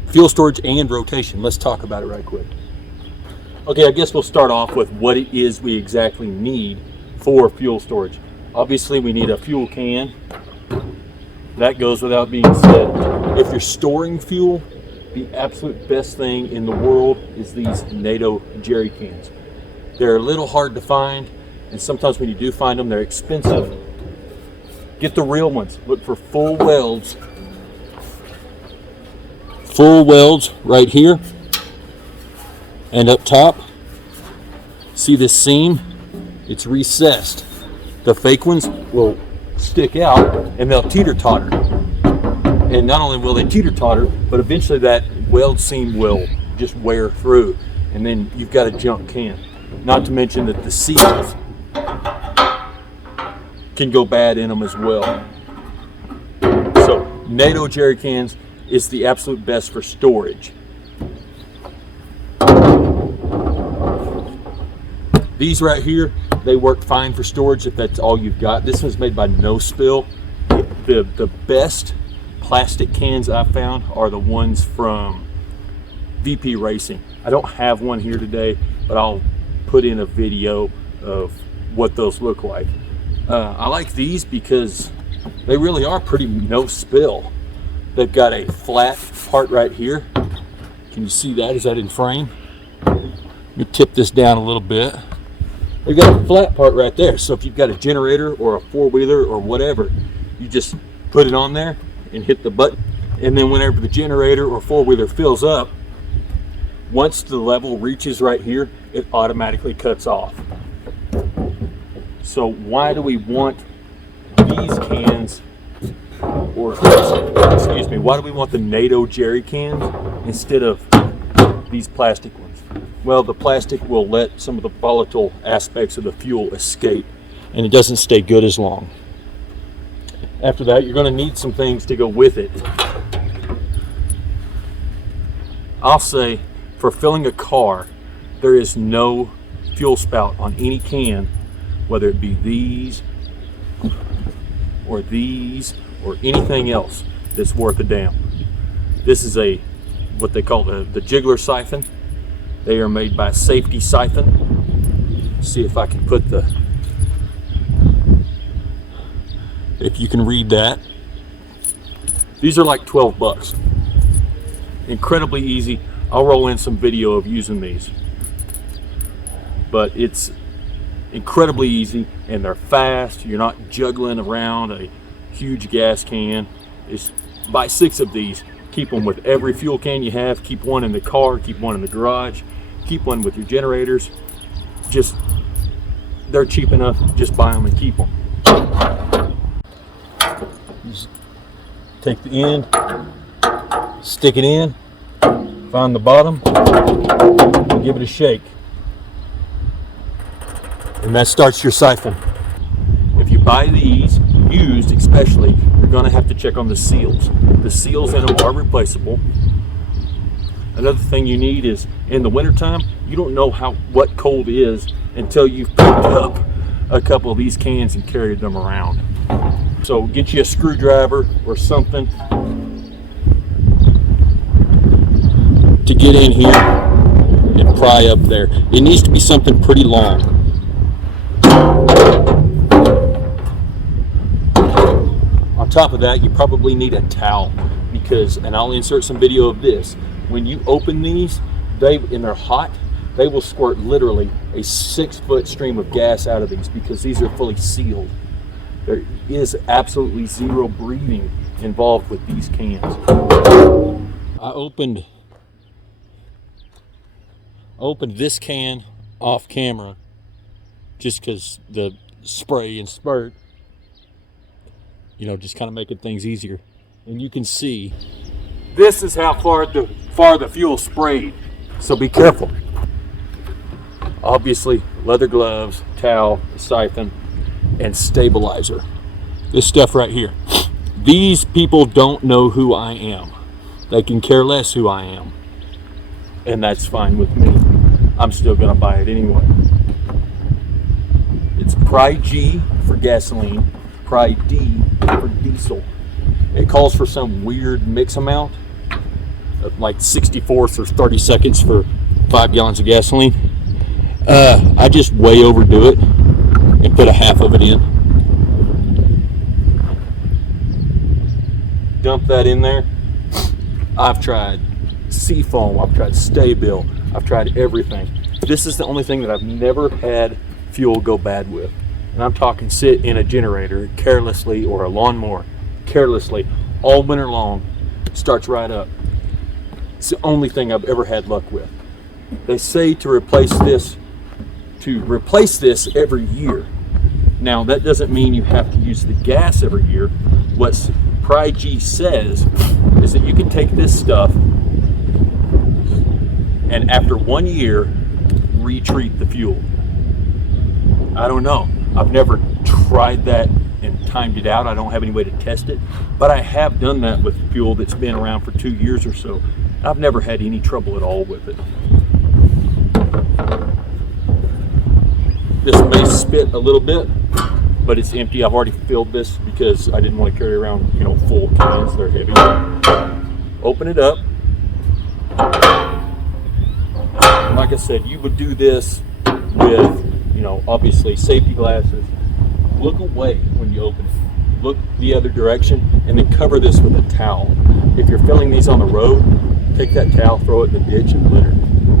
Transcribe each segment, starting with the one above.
Fuel storage and rotation. Let's talk about it right quick. Okay, I guess we'll start off with what it is we exactly need for fuel storage. Obviously, we need a fuel can. That goes without being said. If you're storing fuel, the absolute best thing in the world is these Nato jerry cans. They're a little hard to find, and sometimes when you do find them, they're expensive. Get the real ones. Look for full welds. Full welds right here and up top. See this seam? It's recessed. The fake ones will stick out and they'll teeter-totter. And not only will they teeter-totter, but eventually that weld seam will just wear through, and then you've got a junk can. Not to mention that the seals can go bad in them as well. So Nato jerry cans is the absolute best for storage. These right here, they work fine for storage if that's all you've got. This one's made by No Spill. The best plastic cans I've found are the ones from VP Racing. I don't have one here today, but I'll put in a video of what those look like. I like these because they really are pretty no spill. They've got a flat part right here. Can you see that? Is that in frame? Let me tip this down a little bit. They've got a flat part right there. So if you've got a generator or a four-wheeler or whatever, you just put it on there and hit the button. And then whenever the generator or four-wheeler fills up, once the level reaches right here, it automatically cuts off. So why do we want these cans, or excuse me, why do we want the Nato jerry cans instead of these plastic ones? Well, the plastic will let some of the volatile aspects of the fuel escape, and it doesn't stay good as long. After that, you're going to need some things to go with it. I'll say, for filling a car, there is no fuel spout on any can, whether it be these or anything else that's worth a damn. This is what they call the Jiggler Siphon. They are made by Safety Siphon. See if I can put if you can read that. These are like 12 bucks. Incredibly easy. I'll roll in some video of using these. But it's incredibly easy, and they're fast. You're not juggling around a huge gas can. Buy 6 of these. Keep them with every fuel can you have. Keep one in the car, keep one in the garage, keep one with your generators. They're cheap enough, just buy them and keep them. Just take the end, stick it in, find the bottom, and give it a shake. And that starts your siphon. If you buy these, used especially, you're going to have to check on the seals. The seals in them are replaceable. Another thing you need is, in the wintertime, you don't know what cold is until you've picked up a couple of these cans and carried them around. So get you a screwdriver or something to get in here and pry up there. It needs to be something pretty long. On top of that, you probably need a towel, because, and I'll insert some video of this, when you open these, and they're hot, they will squirt literally a 6-foot stream of gas out of these, because these are fully sealed. There is absolutely zero breathing involved with these cans. I opened this can off camera just because the spray and spurt, just kind of making things easier. And you can see this is how far the fuel sprayed. So be careful. Obviously, leather gloves, towel, siphon, and stabilizer. This stuff right here. These people don't know who I am. They can care less who I am. And that's fine with me. I'm still gonna buy it anyway. It's pri-g for gasoline, pri-d for diesel. It calls for some weird mix amount. like 64th or 30 seconds for 5 gallons of gasoline. I just way overdo it and put a half of it in. Dump that in there. I've tried Siphon, I've tried Stabil, I've tried everything. This is the only thing that I've never had fuel go bad with. And I'm talking sit in a generator carelessly or a lawnmower carelessly all winter long, starts right up. It's the only thing I've ever had luck with. They say to replace this every year. Now that doesn't mean you have to use the gas every year. What pri-g says is that you can take this stuff and after 1 year retreat the fuel. I don't know. I've never tried that and timed it out. I don't have any way to test it, but I have done that with fuel that's been around for 2 years or so. I've never had any trouble at all with it. This may spit a little bit, but it's empty. I've already filled this because I didn't want to carry around, full cans. They're heavy. Open it up. And like I said, you would do this with, obviously safety glasses. Look away when you open it. Look the other direction, and then cover this with a towel. If you're filling these on the road, take that towel, throw it in the ditch, and litter.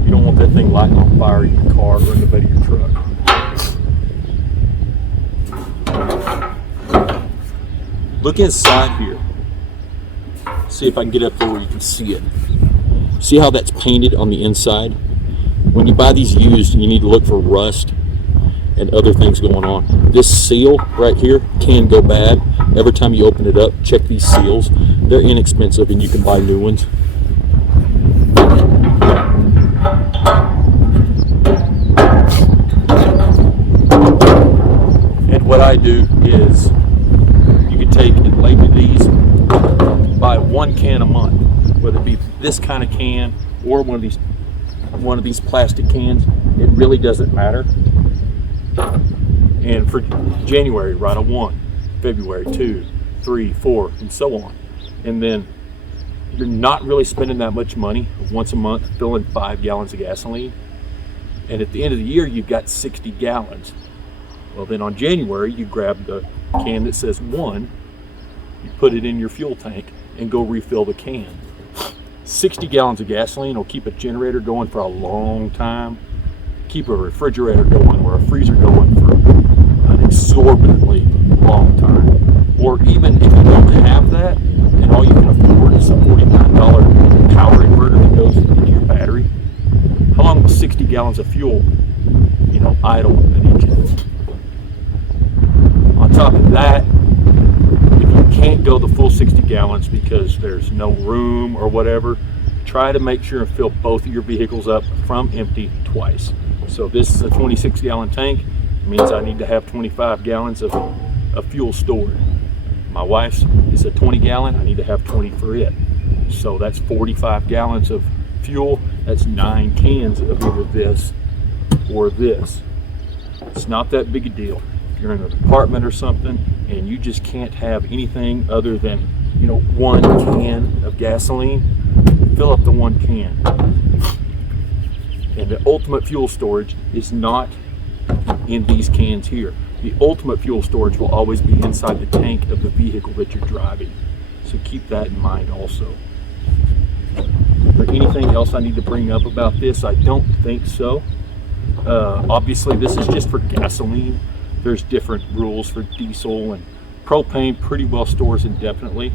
You don't want that thing lighting on fire in your car or in the bed of your truck. Look inside here. See if I can get up there where you can see it. See how that's painted on the inside? When you buy these used, you need to look for rust and other things going on. This seal right here can go bad. Every time you open it up, check these seals. They're inexpensive and you can buy new ones. And what I do is you can take and label these, buy 1 can a month, whether it be this kind of can or one of these plastic cans. It really doesn't matter. And for January, write a 1, February 2, 3, 4, and so on. And then you're not really spending that much money once a month filling 5 gallons of gasoline. And at the end of the year, you've got 60 gallons. Well, then on January, you grab the can that says 1, you put it in your fuel tank, and go refill the can. 60 gallons of gasoline will keep a generator going for a long time, keep a refrigerator going or a freezer going for an exorbitantly long time. Or even if you don't have that, and all you can afford is a $49 power inverter that goes into your battery, how long will 60 gallons of fuel, idle an engine? On top of that, if you can't go the full 60 gallons because there's no room or whatever, try to make sure and fill both of your vehicles up from empty twice. So this is a 26 gallon tank. It means I need to have 25 gallons of fuel stored. My wife's is a 20 gallon. I need to have 20 for it. So that's 45 gallons of fuel. That's 9 cans of either this or this. It's not that big a deal. If you're in an apartment or something and you just can't have anything other than 1 can of gasoline, fill up the 1 can. And the ultimate fuel storage is not in these cans here. The ultimate fuel storage will always be inside the tank of the vehicle that you're driving. So keep that in mind also. Is there anything else I need to bring up about this? I don't think so. Obviously this is just for gasoline. There's different rules for diesel, and propane pretty well stores indefinitely.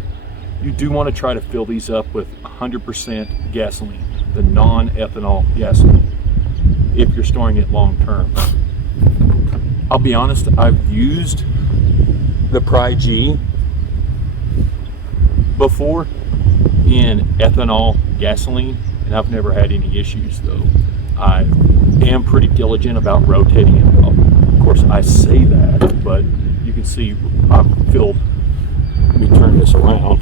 You do want to try to fill these up with 100% gasoline, the non-ethanol gasoline, if you're storing it long term. I'll be honest, I've used the pri-g before in ethanol gasoline, and I've never had any issues though. I am pretty diligent about rotating it. Of course, I say that, but you can see I've filled, let me turn this around.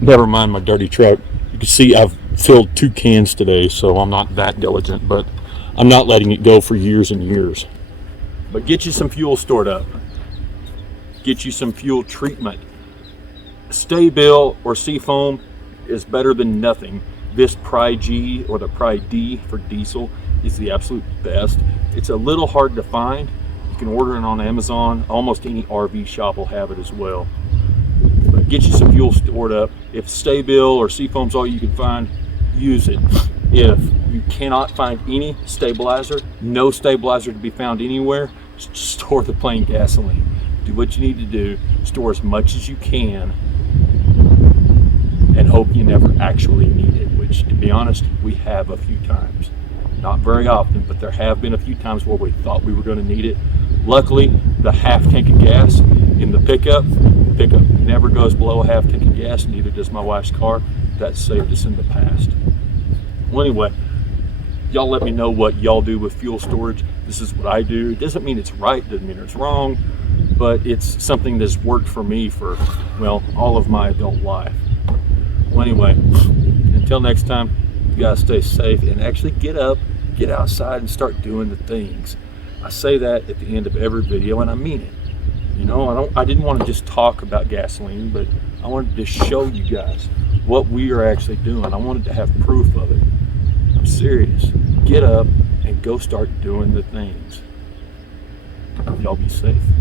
Never mind my dirty truck. You can see I've filled 2 cans today, so I'm not that diligent, but I'm not letting it go for years and years. But get you some fuel stored up. Get you some fuel treatment. Sta-Bil or Seafoam is better than nothing. This pri-g or the pri-d for diesel is the absolute best. It's a little hard to find. You can order it on Amazon. Almost any RV shop will have it as well. But get you some fuel stored up. If Sta-Bil or Seafoam's all you can find, use it. If you cannot find any stabilizer, no stabilizer to be found anywhere, store the plain gasoline. Do what you need to do. Store as much as you can and hope you never actually need it, which, to be honest, we have a few times. Not very often, but there have been a few times where we thought we were going to need it. Luckily, the half tank of gas in the pickup never goes below a half tank of gas, neither does my wife's car. That saved us in the past. Well, anyway, y'all let me know what y'all do with fuel storage. This is what I do. It doesn't mean it's right, doesn't mean it's wrong, but it's something that's worked for me for, well, all of my adult life. Well, anyway, until next time, you guys stay safe and actually get up, get outside and start doing the things. I say that at the end of every video and I mean it. You know, I didn't want to just talk about gasoline, but I wanted to show you guys what we are actually doing. I wanted to have proof of it. I'm serious. Get up and go start doing the things. Y'all be safe.